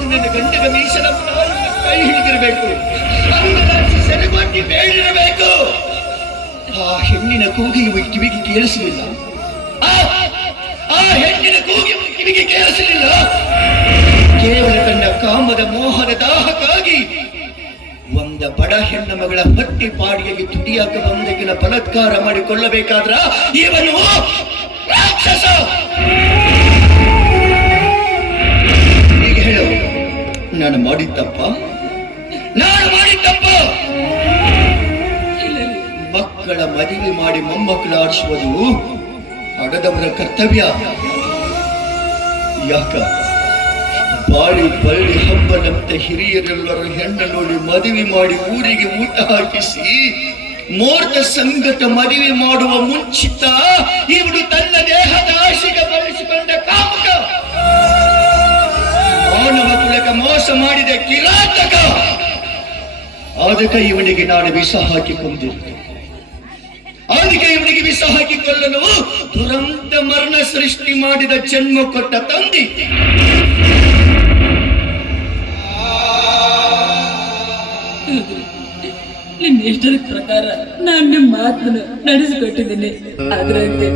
ಇದು ನನ್ನ ಗಂಡಗ ಮೀಸಲ ಕೈ ಹಿಡಿದಿರಬೇಕು. ಸೆರೆಗೊಂಡಿ ಬೇಡಿರಬೇಕು. ಆ ಹೆಣ್ಣಿನ ಕೂಗಿಯು ಕಿವಿಗೆ ಕೇಳಿಸಲಿಲ್ಲ. ಆ ಹೆಣ್ಣಿನ ಕೂಗಿ ಕಿವಿಗೆ ಕೇಳಿಸಲಿಲ್ಲ. ಕೇವಲ ತನ್ನ ಕಾಮದ ಮೋಹದ ದಾಹಕ್ಕಾಗಿ ಒಂದ ಬಡ ಹೆಣ್ಣ ಮಗಳ ಹಟ್ಟಿ ಪಾಡಿಯಲ್ಲಿ ತುಟಿಯಾಕ ಬಂದಕಿನ ಬಲತ್ಕಾರ ಮಾಡಿಕೊಳ್ಳಬೇಕಾದ್ರ ಇವನು ರಾಕ್ಷಸ. ಮಾಡಿದ್ದಪ್ಪ? ನಾನು ಮಾಡಿದ್ದಪ್ಪ? ಮಕ್ಕಳ ಮದುವೆ ಮಾಡಿ ಮೊಮ್ಮಕ್ಕಳು ಆಡಿಸುವುದು ಹಡದವರ ಕರ್ತವ್ಯ. ಯಾಕ? ಬಾಳಿ ಬಳ್ಳಿ ಹಬ್ಬನಂತೆ ಹಿರಿಯರೆಲ್ಲರೂ ಹೆಣ್ಣು ನೋಡಿ ಮದುವೆ ಮಾಡಿ ಊರಿಗೆ ಊಟ ಹಾಕಿಸಿ ಮೂರ್ತ ಸಂಗತ ಮದುವೆ ಮಾಡುವ ಮುಂಚಿತ ಇವಳು ತನ್ನ ದೇಹದ ಕುಲಕ ಮೋಸ ಮಾಡಿದ ಕಿರಾತಕ! ಅದಕ್ಕೆ ಇವನಿಗೆ ನಾನು ವಿಷ ಹಾಕಿಕೊಂಡಿರುತ್ತೇನೆ ಅದಕ್ಕೆ ಇವನಿಗೆ ವಿಷ ಹಾಕಿಕೊಳ್ಳಲು ದುರಂತ ಮರಣ ಸೃಷ್ಟಿ ಮಾಡಿದ ಜನ್ಮ ಕೊಟ್ಟ ತಂದಿ. ನಿನ್ನ ಪ್ರಕಾರ ನಾನು ನಿಮ್ಮ ಮಾತನ್ನು ನಡೆಸಿಕೊಟ್ಟಿದ್ದೀನಿ. ಅದರಂತೆ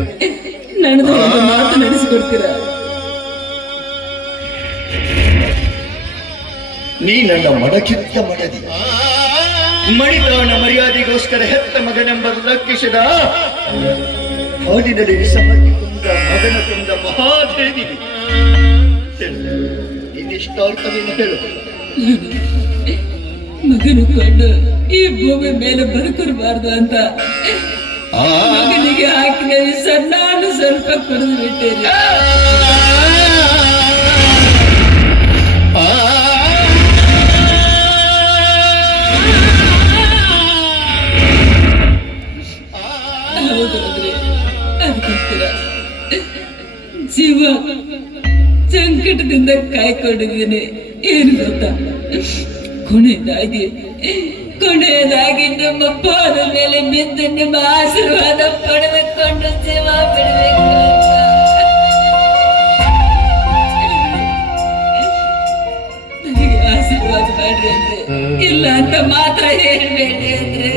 ನಡೆದ ಮಾತು ನಡೆಸಿಕೊಡ್ತೀರಾ? ನೀ ನನ್ನ ಮಡಕಿತ್ತ ಮಡದಿ. ಮಣಿಪ್ರಾಣ ಮರ್ಯಾದೆಗೋಸ್ಕರ ಹೆತ್ತ ಮಗನೆಂಬ ಲಕ್ಷಿಸಿದ ಹಾಲಿನಲ್ಲಿ ವಿಷ ಹಾಕಿಕೊಂಡ ಮಗನ ತುಂಬ ಮಹಾದೇವಿ. ಇದಿಷ್ಟಾರ್ಥವೇನು ಹೇಳು? ಮಗನು ಕಂಡು ಈ ಭೂಮಿ ಮೇಲೆ ಬದುಕಿರಬಾರ್ದು ಅಂತ ಮಗನಿಗೆ ಹಾಕಿದ ಸಣ್ಣ ಸ್ವಲ್ಪ ಕುಡಿದು ಬಿಟ್ಟೇನೆ. ಜೀವ ಸಂಕಟದಿಂದ ಕಾಯ್ಕೊಂಡಿದ್ದೀನಿ ಏನು ಗೊತ್ತಾ? ಕೊನೆಯದಾಗಿ ಕೊನೆಯದಾಗಿ ನಮ್ಮ ಪಾದ ಮೇಲೆ ಬಿದ್ದು ನಿಮ್ಮ ಆಶೀರ್ವಾದ ಪಡೆದುಕೊಂಡು ಜೀವ ಬಿಡಬೇಕು ನನಗೆ ಆಶೀರ್ವಾದ ಮಾಡ್ರಿ ಅಂದ್ರೆ ಇಲ್ಲ ಅಂತ ಮಾತ್ರ ಹೇಳ್ಬೇಡಿ ಅಂದ್ರೆ.